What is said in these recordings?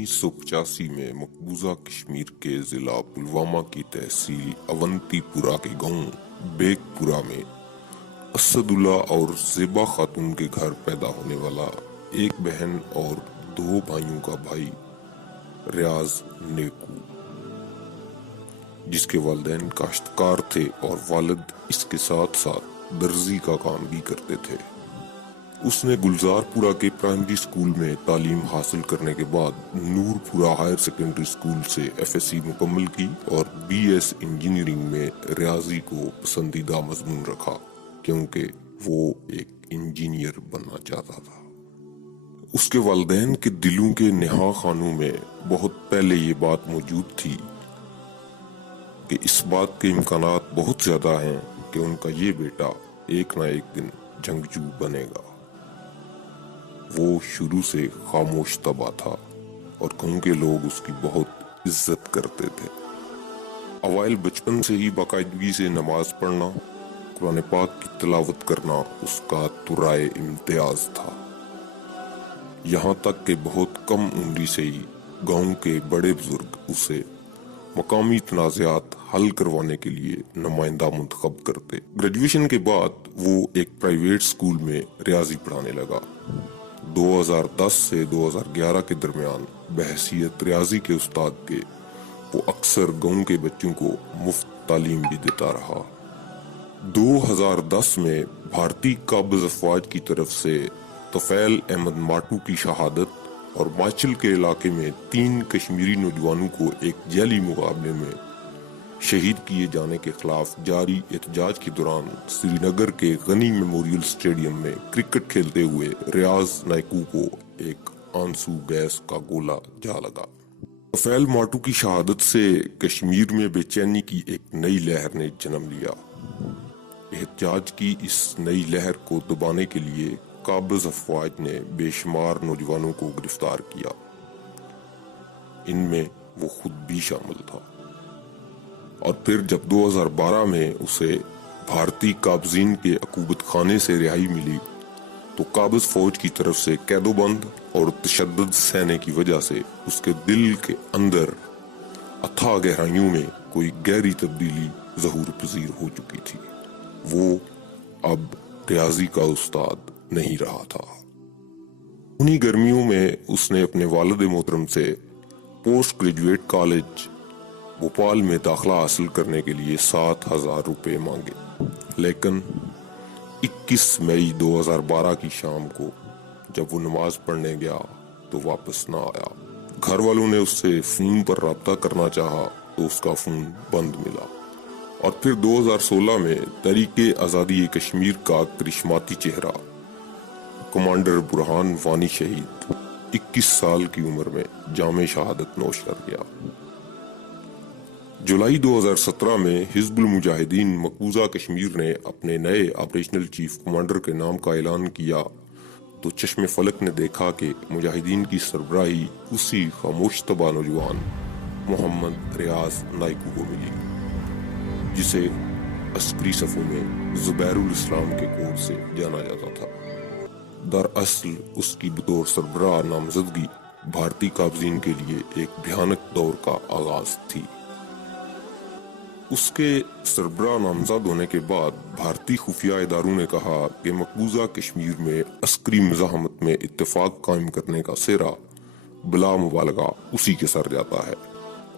1985 में मकबूजा कश्मीर के जिला पुलवामा की तहसील अवंती पुरा के गांव बेगपुरा में असदुल्ला और ज़ेबा खातून के घर पैदा होने वाला एक बहन और दो भाइयों का भाई रियाज नेकू, जिसके वालिदैन काश्तकार थे और वालिद इसके साथ साथ दर्जी का काम भी करते थे। उसने गुलजारपुरा के प्राइमरी स्कूल में तालीम हासिल करने के बाद नूरपुरा हायर सेकेंडरी स्कूल से एफएससी मुकम्मल की और बीएस इंजीनियरिंग में रियाजी को पसंदीदा मजमून रखा क्योंकि वो एक इंजीनियर बनना चाहता था। उसके वालिदैन के दिलों के नेहा खानों में बहुत पहले ये बात मौजूद थी कि इस बात के इम्कानात बहुत ज्यादा हैं कि उनका ये बेटा एक ना एक दिन जंगजू बनेगा। वो शुरू से खामोश तबा था और गांव के लोग उसकी बहुत इज्जत करते थे। अवाइल बचपन से ही बाकायदगी से नमाज पढ़ना, कुरान पाक की तिलावत करना उसका तुराए इम्तियाज था। यहाँ तक कि बहुत कम उम्र से ही गांव के बड़े बुजुर्ग उसे मकामी तनाज़ात हल करवाने के लिए नुमाइंदा मुंतखब करते। ग्रेजुएशन के बाद वो एक प्राइवेट स्कूल में रियाजी पढ़ाने लगा। 2010 से 2011 के दरमियान बहसीयत रियाजी के उस्ताद के वो अक्सर गांव के बच्चों को मुफ्त तालीम भी देता रहा। 2010 में भारतीय काबिज अफवाज की तरफ से तोफैल अहमद माटू की शहादत और माचल के इलाके में 3 कश्मीरी नौजवानों को एक जैली मुकाबले में शहीद किए जाने के खिलाफ जारी एहतजाज के दौरान श्रीनगर के गनी मेमोरियल स्टेडियम में क्रिकेट खेलते हुए रियाज नायकू को एक आंसू गैस का गोला जा लगा। तोफैल माटू की शहादत से कश्मीर में बेचैनी की एक नई लहर ने जन्म लिया। एहतजाज की इस नई लहर को दबाने के लिए काबिज अफवाज ने बेशुमार नौजवानों को गिरफ्तार किया। इनमें वो खुद भी शामिल था। और फिर जब 2012 में उसे भारतीय काबजीन के अकूबत खाने से रिहाई मिली तो काबिज फौज की तरफ से कैदोबंद और तशद्दुद सहने की वजह से उसके दिल के अंदर अथाह गहराइयों में कोई गहरी तब्दीली ज़हूर पजीर हो चुकी थी। वो अब रियाजी का उस्ताद नहीं रहा था। उन्हीं गर्मियों में उसने अपने वालिद मोहतरम से पोस्ट ग्रेजुएट कॉलेज भोपाल में दाखिला हासिल करने के लिए 7,000 रुपए मांगे, लेकिन 21 मई 2012 की शाम को जब वो नमाज पढ़ने गया तो वापस ना आया। घर वालों ने उससे फोन पर राब्ता करना चाहा तो उसका फोन बंद मिला। और फिर 2016 में तहरीके आज़ादी कश्मीर का करिश्माती चेहरा कमांडर बुरहान वानी शहीद 21 साल की उम्र में जामे शहादत नोश कर गया। जुलाई 2017 में हिजबुल मुजाहिदीन मकबूजा कश्मीर ने अपने नए ऑपरेशनल चीफ कमांडर के नाम का ऐलान किया तो चश्मे फलक ने देखा कि मुजाहिदीन की सरबराही उसी खामोश तबा नौजवान मोहम्मद रियाज नायकू को मिली, जिसे अस्करी सफों में जुबैरुल इस्लाम के कोड से जाना जाता था। दरअसल उसकी बतौर सरबराह नामजदगी भारतीय काबजीन के लिए एक भयानक दौर का आगाज थी। उसके सरबराह नामजद होने के बाद भारतीय खुफिया इदारों ने कहा कि मकबूजा कश्मीर में अस्करी मुजाहमत में इत्तेफाक कायम करने का सेहरा बिला मुबालगा उसी के सर जाता है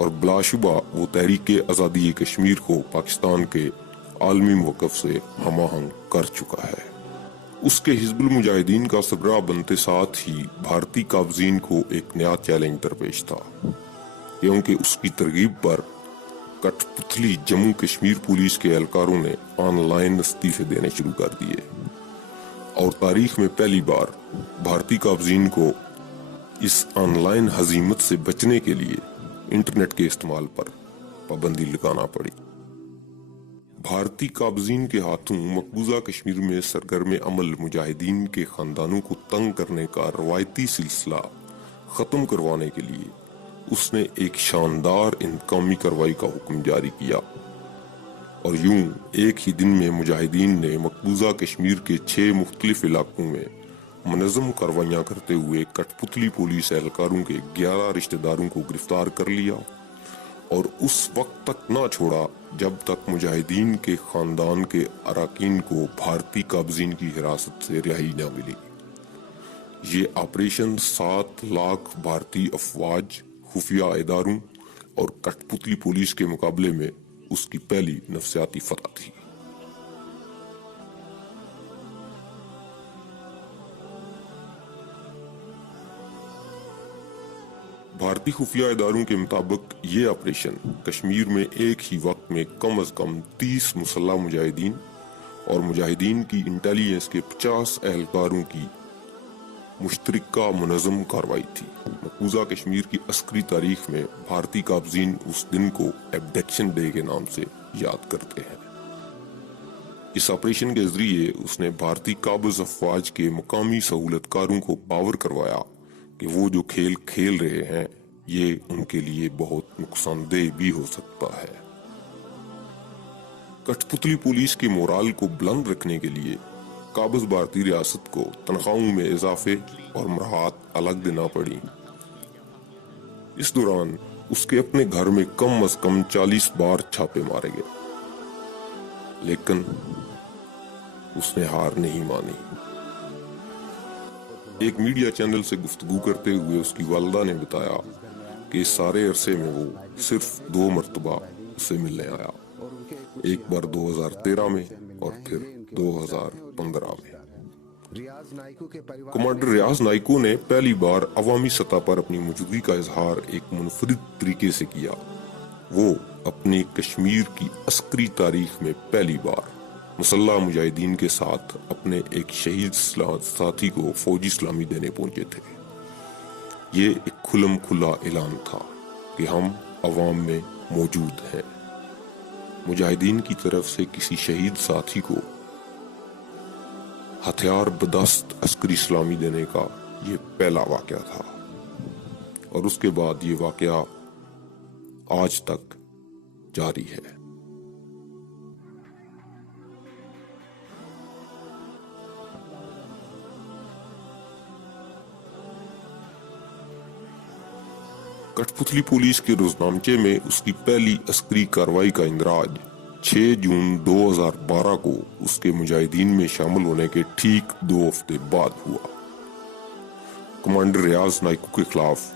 और बिलाशुबा वो तहरीके आज़ादी कश्मीर को पाकिस्तान के आलमी मौक़िफ़ से हमाहंग कर चुका है। उसके हिजबुल मुजाहिदीन का सरबराह बनते साथ ही भारतीय काबजीन को एक नया चैलेंज दरपेश था, क्योंकि उसकी तरगीब पर कठपुतली जम्मू कश्मीर पुलिस के एहलकारों ने ऑनलाइन इस्तीफे देने शुरू कर दिए और तारीख में पहली बार भारतीय काबजीन को इस ऑनलाइन हजीमत से बचने के लिए इंटरनेट के इस्तेमाल पर पाबंदी लगाना पड़ी। भारतीय काबजीन के हाथों मकबूजा कश्मीर में सरगर्म अमल मुजाहिदीन के खानदानों को तंग करने का रवायती सिलसिला खत्म करवाने के लिए उसने एक शानदार इंतकामी कार्रवाई का हुक्म जारी किया और यूं एक ही दिन में मुजाहिदीन ने मकबूजा कश्मीर के 6 मुख्तलिफ इलाकों में منظم کارروائیاں کرتے ہوئے کٹپتلی پولیس اہلکاروں کے 11 رشتہ داروں کو گرفتار کر لیا اور اس وقت تک نہ چھوڑا جب تک مجاہدین کے خاندان کے اراکین کو بھارتی قابضین کی حراست سے رہائی نہ ملی۔ یہ آپریشن 7 لاکھ بھارتی افواج، خفیہ اداروں اور کٹپتلی پولیس کے مقابلے میں اس کی پہلی نفسیاتی فتح تھی۔ بھارتی خفیہ اداروں کے مطابق یہ آپریشن کشمیر میں ایک ہی وقت میں کم از کم 30 مسلح مجاہدین اور مجاہدین کی انٹیلیجنس کے 50 اہلکاروں کی مشترکہ منظم کارروائی تھی۔ مقبوضہ کشمیر کی عسکری تاریخ میں بھارتی قابضین اس دن کو ایبڈکشن ڈے کے نام سے یاد کرتے ہیں۔ اس آپریشن کے ذریعے اس نے بھارتی قابض افواج کے مقامی سہولت کاروں کو باور کروایا کہ وہ جو کھیل کھیل رہے ہیں یہ ان کے لیے بہت نقصان دہ بھی ہو سکتا ہے۔ کٹپتلی پولیس کے مورال کو بلند رکھنے کے لیے قابض بھارتی ریاست کو تنخواہوں میں اضافے اور مراحت الگ دینا پڑی۔ اس دوران اس کے اپنے گھر میں کم از کم 40 بار چھاپے مارے گئے، لیکن اس نے ہار نہیں مانی۔ ایک میڈیا چینل سے گفتگو کرتے ہوئے اس کی والدہ نے بتایا کہ اس سارے عرصے میں وہ صرف 2 مرتبہ اس سے ملنے آیا، ایک بار 2013 میں اور پھر 2015 میں۔ کمانڈر ریاض نائکو نے پہلی بار عوامی سطح پر اپنی موجودگی کا اظہار ایک منفرد طریقے سے کیا۔ وہ اپنی کشمیر کی عسکری تاریخ میں پہلی بار مسلح مجاہدین کے ساتھ اپنے ایک شہید ساتھی کو فوجی سلامی دینے پہنچے تھے۔ یہ ایک کھلم کھلا اعلان تھا کہ ہم عوام میں موجود ہیں۔ مجاہدین کی طرف سے کسی شہید ساتھی کو ہتھیار بدست عسکری سلامی دینے کا یہ پہلا واقعہ تھا، اور اس کے بعد یہ واقعہ آج تک جاری ہے۔ کٹپتلی پولیس کے روزنامچے میں اس کی پہلی عسکری کارروائی کا اندراج 6 جون 2012 کو اس کے مجاہدین میں شامل ہونے کے ٹھیک 2 ہفتے بعد ہوا۔ کمانڈر ریاض نائکو کے خلاف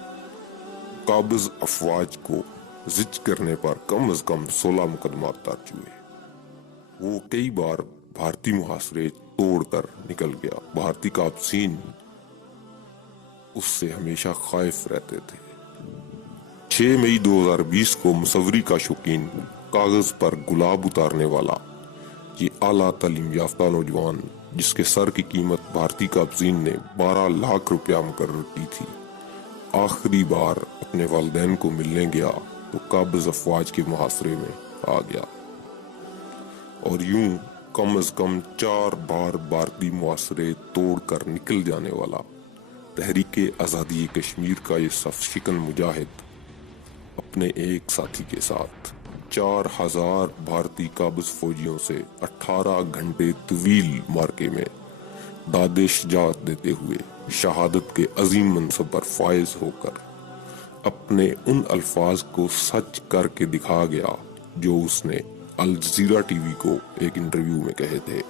قابض افواج کو زج کرنے پر کم از کم 16 مقدمات درج ہوئے۔ وہ کئی بار بھارتی محاصرے توڑ کر نکل گیا۔ بھارتی قابضین اس سے ہمیشہ خائف رہتے تھے۔ 6 مئی 2020 کو مصوری کا شوقین، کاغذ پر گلاب اتارنے والا یہ اعلیٰ تعلیم یافتہ نوجوان، جس کے سر کی قیمت بھارتی قابضین نے 12 لاکھ روپیہ مقرر کی تھی، آخری بار اپنے والدین کو ملنے گیا تو قابض افواج کے محاصرے میں آ گیا، اور یوں کم از کم 4 بار بھارتی محاصرے توڑ کر نکل جانے والا تحریک آزادی کشمیر کا یہ صف شکن مجاہد اپنے ایک ساتھی کے ساتھ 4000 بھارتی قابض فوجیوں سے 18 گھنٹے طویل مارکے میں داد شجاعت دیتے ہوئے شہادت کے عظیم منصب پر فائز ہو کر اپنے ان الفاظ کو سچ کر کے دکھا گیا جو اس نے الجزیرہ ٹی وی کو ایک انٹرویو میں کہے تھے۔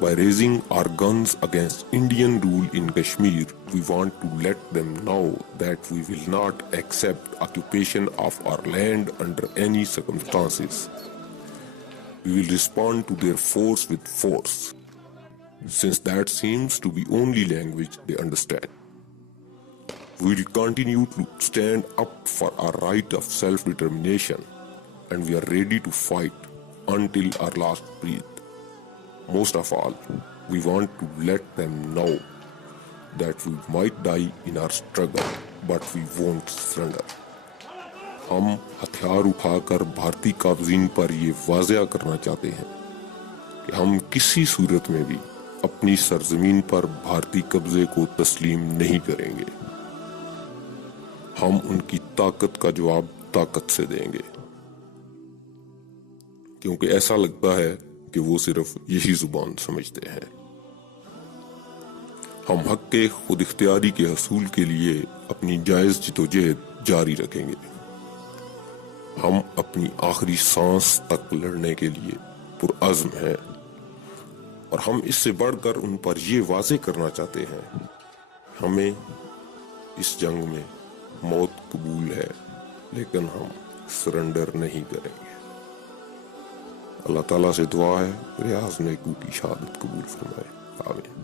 By raising our guns against Indian rule in Kashmir, we want to let them know that we will not accept occupation of our land under any circumstances. We will respond to their force with force, since that seems to be only language they understand. We will continue to stand up for our right of self-determination, and we are ready to fight until our last breath. Most of all, we want to let them know that we might die in our struggle, but we won't surrender. ہم ہتھیار اٹھا کر بھارتی قابضین پر یہ واضح کرنا چاہتے ہیں کہ ہم کسی صورت میں بھی اپنی سرزمین پر بھارتی قبضے کو تسلیم نہیں کریں گے۔ ہم ان کی طاقت کا جواب طاقت سے دیں گے، کیونکہ ایسا لگتا ہے کہ وہ صرف یہی زبان سمجھتے ہیں۔ ہم حق کے خود اختیاری کے حصول کے لیے اپنی جائز جدوجہد جاری رکھیں گے۔ ہم اپنی آخری سانس تک لڑنے کے لیے پرعزم ہیں، اور ہم اس سے بڑھ کر ان پر یہ واضح کرنا چاہتے ہیں، ہمیں اس جنگ میں موت قبول ہے، لیکن ہم سرنڈر نہیں کریں گے۔ اللہ تعالیٰ سے دعا ہے ریاض نیکو کی شہادت قبول فرمائے، آمین۔